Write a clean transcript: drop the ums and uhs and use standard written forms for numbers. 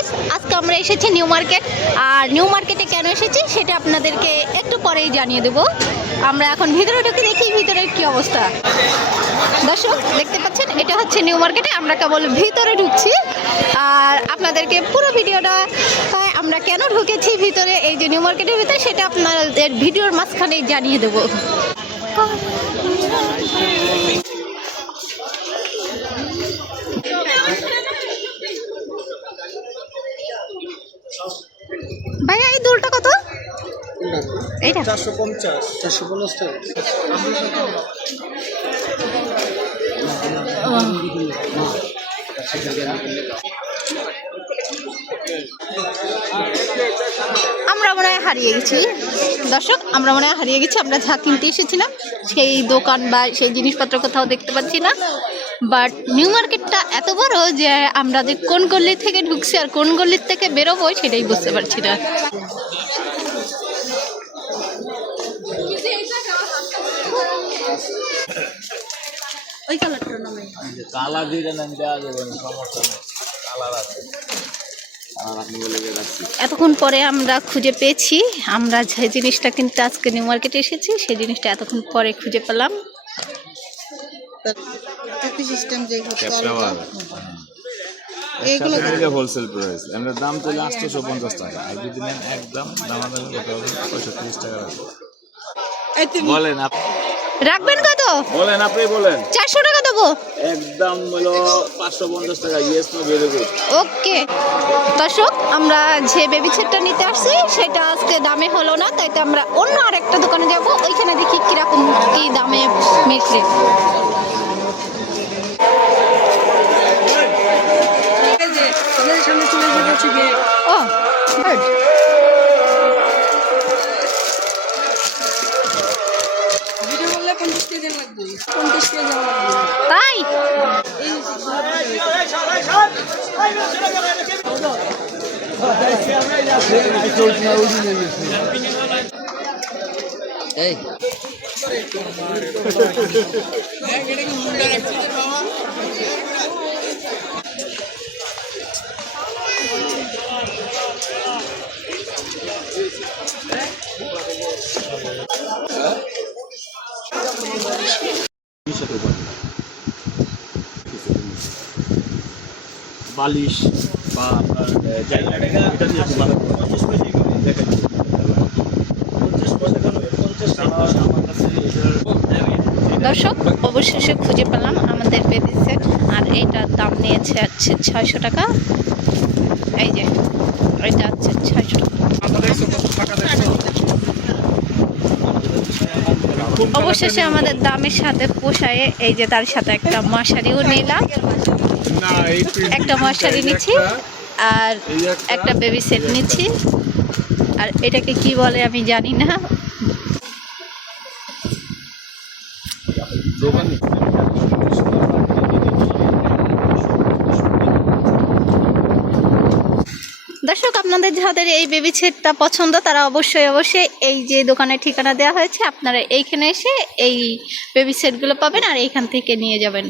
Guys, আজকে আমরা এসেছি নিউ মার্কেট। আর নিউ মার্কেটে কেন এসেছি সেটা আপনাদেরকে একটু পরেই জানিয়ে দেব। আমরা এখন ভিতরে ঢুকে দেখি ভিতরের কি অবস্থা। দর্শক দেখতে পাচ্ছেন, এটা হচ্ছে নিউ মার্কেটে। আমরা কেবল ভিতরে ঢুকছি আর আপনাদেরকে পুরো ভিডিওটা আমরা কেন ঢুকেছি ভিতরে, এই যে নিউ মার্কেটের ভিতরে, সেটা আপনাদের ভিডিওর মাঝখানেই জানিয়ে দেব। ভাইয়া এই দুলটা কত? এইটা 450 450 টাকা। আমরা মনে হয় হারিয়ে গেছি দর্শক, আমরা মনে হয় হারিয়ে গেছি। আমরা যা কিনতে এসেছিলাম সেই দোকান বা সেই জিনিসপত্র কোথাও দেখতে পাচ্ছি না। বাট নিউ মার্কেটটা এত বড় যে আমরা যে কোন গল্লি থেকে ঢুকছি আর কোন গল্লির থেকে বেরোবো সেটাই বুঝতে পারছি না। ওই কালারটার নামে কালার দিয়ে নাম দেওয়া যাবে না, সমস্যা নেই, কালার আছে। এতক্ষণ পরে আমরা খুঁজে পেয়েছি। আমরা যে জিনিসটা কিনতে আজকে নিউ মার্কেটে এসেছি সেই জিনিসটা এতক্ষণ পরে খুঁজে পেলাম। হোলসেল প্রাইস এর দাম চলে 850 টাকা, আর যদি নেন একদম দামাদামি করতে হবে 35 টাকা রাখবো। বলেন আপনি রাখবেন কত? বলেন, আপনি বলেন। 400 টাকা দেবো একদম হলো 550 টাকা। Yes no very good. Okay দর্শক, আমরা যে বেবি সেটটা নিতে আসছি সেটা আজকে দামে হলো না, তাই তো আমরা অন্য আরেকটা দোকানে যাব, ওইখানে দেখি কিরকম কি দামে মিলছে। ও গুড। তাই বালিশ বা আপনার জায়গা এটা দিয়ে ভালো দর্শক, অবশেষে খুঁজে পেলাম আমাদের বেবি সেট। আর এইটার দাম নিয়েছে হচ্ছে 600 টাকা। এই যে এটা হচ্ছে 600 টাকা। অবশেষে আমাদের দামের সাথে পোষায়। এই যে তার সাথে একটা মশারিও নিলাম, একটা মশারি নিচ্ছি আর একটা বেবি সেট নিচ্ছি। আর এটাকে কি বলে আমি জানি না। দর্শক, আপনাদের যাদের এই বেবি সেটটা পছন্দ তারা অবশ্যই এই যে দোকানের ঠিকানা দেওয়া হয়েছে, আপনারা এইখানে এসে এই বেবি সেটগুলো পাবেন আর এইখান থেকে নিয়ে যাবেন।